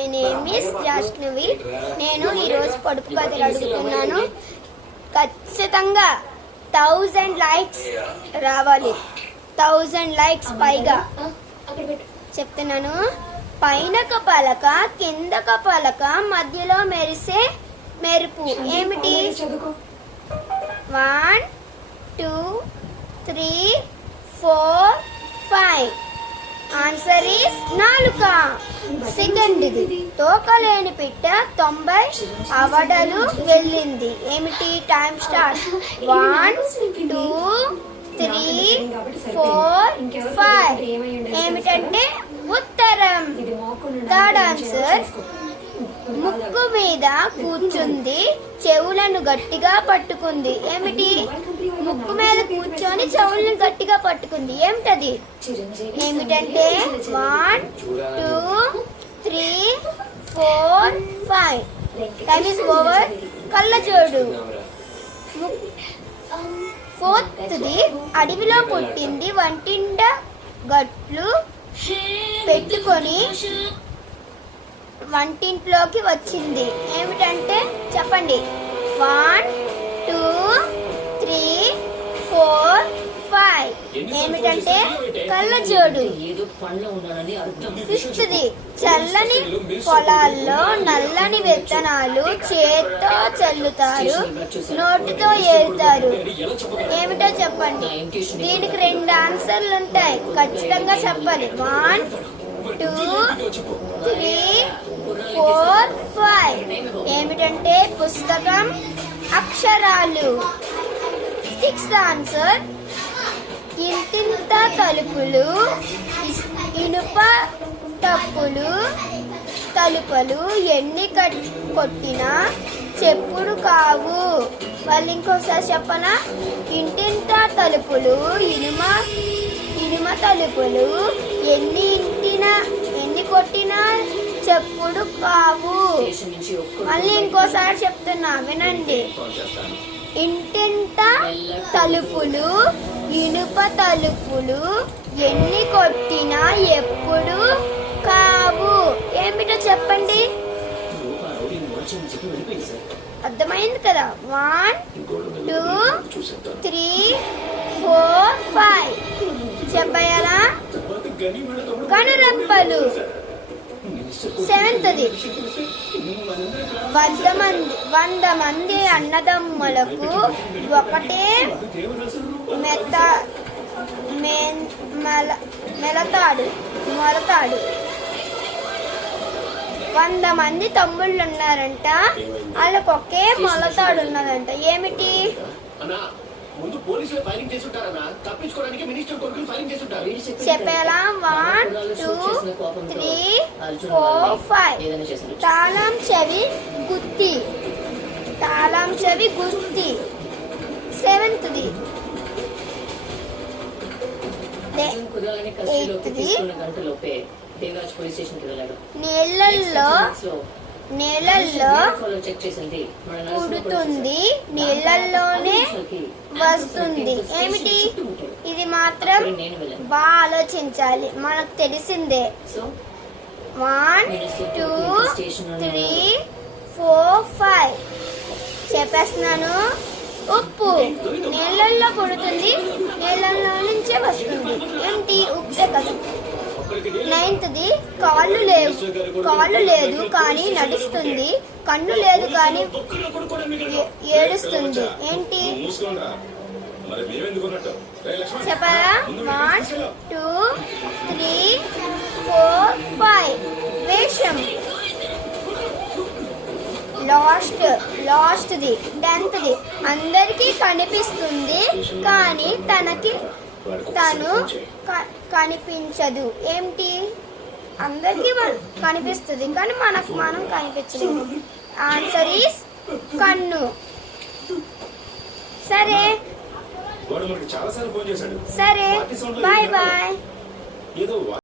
My name is Jashnavi. నేను ఈరోజు పొడుపు కథలు అడుగుతున్నాను. ఖచ్చితంగా 1000 లైక్స్ రావాలి. 1000 లైక్స్ పైగా చెప్తున్నాను. పైనక పలక కిందక పలక మధ్యలో మెరిసే మెరుపు ఏమిటి? 1 2 3 4 5. ఆన్సర్ ఈస్ నాలుక. సెకండ్ ఇది. తోకలేని పిట్ట 90 అవడలు వెళ్ళింది ఏమిటి? Time start. 1 2 3 4 5. ఏమిటంటే ఉత్తరం. Third answer. ముక్కు మీద కూర్చుంది, చెవులను గట్టిగా పట్టుకుంది ఏమిటి? ముక్కు మీద కూర్చొని చెవులను గట్టిగా పట్టుకుంది ఏమిటది? ఏమిటంటే 1 2 3 4 5. Time is over. కళ్ళజోడు. ఫోర్త్ది. అడవిలో పుట్టింది, వంటింట గట్లు పెట్టుకొని వంటింట్లోకి వచ్చింది ఏమిటంటే చెప్పండి? 1 2 3 4 5. ఏమిటంటే కళ్ళజోడు. ఫిఫ్త్ది. చల్లని పొలాల్లో నల్లని విత్తనాలు చేత్తో చల్లుతారు, నోటితో ఏరుతారు ఏమిటో చెప్పండి? దీనికి 2 ఆన్సర్లు ఉంటాయి, ఖచ్చితంగా చెప్పాలి. 1 2 3 4 5. ఏమిటంటే పుస్తకం, అక్షరాలు. 6th answer. ఇంతింత తలుపులు, ఇనుప తలుపులు ఎన్ని కొట్టినా చెప్పుడు కావు. వాళ్ళు ఇంకోసారి చెప్పనా? ఇంటింత తలుపులు, ఇనుమ తలుపులు ఎన్ని కొట్టినా చెప్పుడు కావు. మళ్ళీ ఇంకోసారి చెప్తున్నా వినండి. ఇంటింట తలుపులు, ఇనుప తలుపులు ఎన్ని కొట్టినా ఎప్పుడు కావు. ఏమిటో చెప్పండి? అర్థమైంది కదా? 1 2 3 4 5. చెప్పాలా? కనురెప్పలు. 7th. 100 మంది అన్నదమ్ములకు ఒకటే మొలతాడు. 100 మంది తమ్ముళ్ళు ఉన్నారంట, వాళ్ళకు ఒకే మొలతాడు ఉన్నదంట ఏమిటి? చెప్పేలా? 1 2 3 4 5. తాళం చెవి గుత్తి. 7th. 8th. నీళ్ళల్లో పుడుతుంది, నీళ్ళల్లోనే వస్తుంది ఏమిటి? ఇది మాత్రం బాగా ఆలోచించాలి, మనకు తెలిసిందే. 1 2 3 4 5. చెప్పేస్తున్నాను. ఉప్పు. నీళ్ళల్లో పుడుతుంది, నీళ్ళల్లో నుంచే వస్తుంది ఏమిటి? ఉప్పే కదా. 9th. కాళ్ళు లేదు కానీ నడుస్తుంది, కన్ను లేదు కానీ ఏడుస్తుంది ఏంటి? చెప్పాలా? 1 2 3 4 5. వేషం. లాస్ట్ది. 10th. అందరికీ కనిపిస్తుంది కానీ తను కనిపించదు ఏమిటి? అందరికీ కనిపిస్తుంది కానీ మనం కనిపించలేదు. ఆన్సర్ ఈస్ కన్ను. సరే బాయ్ బాయ్.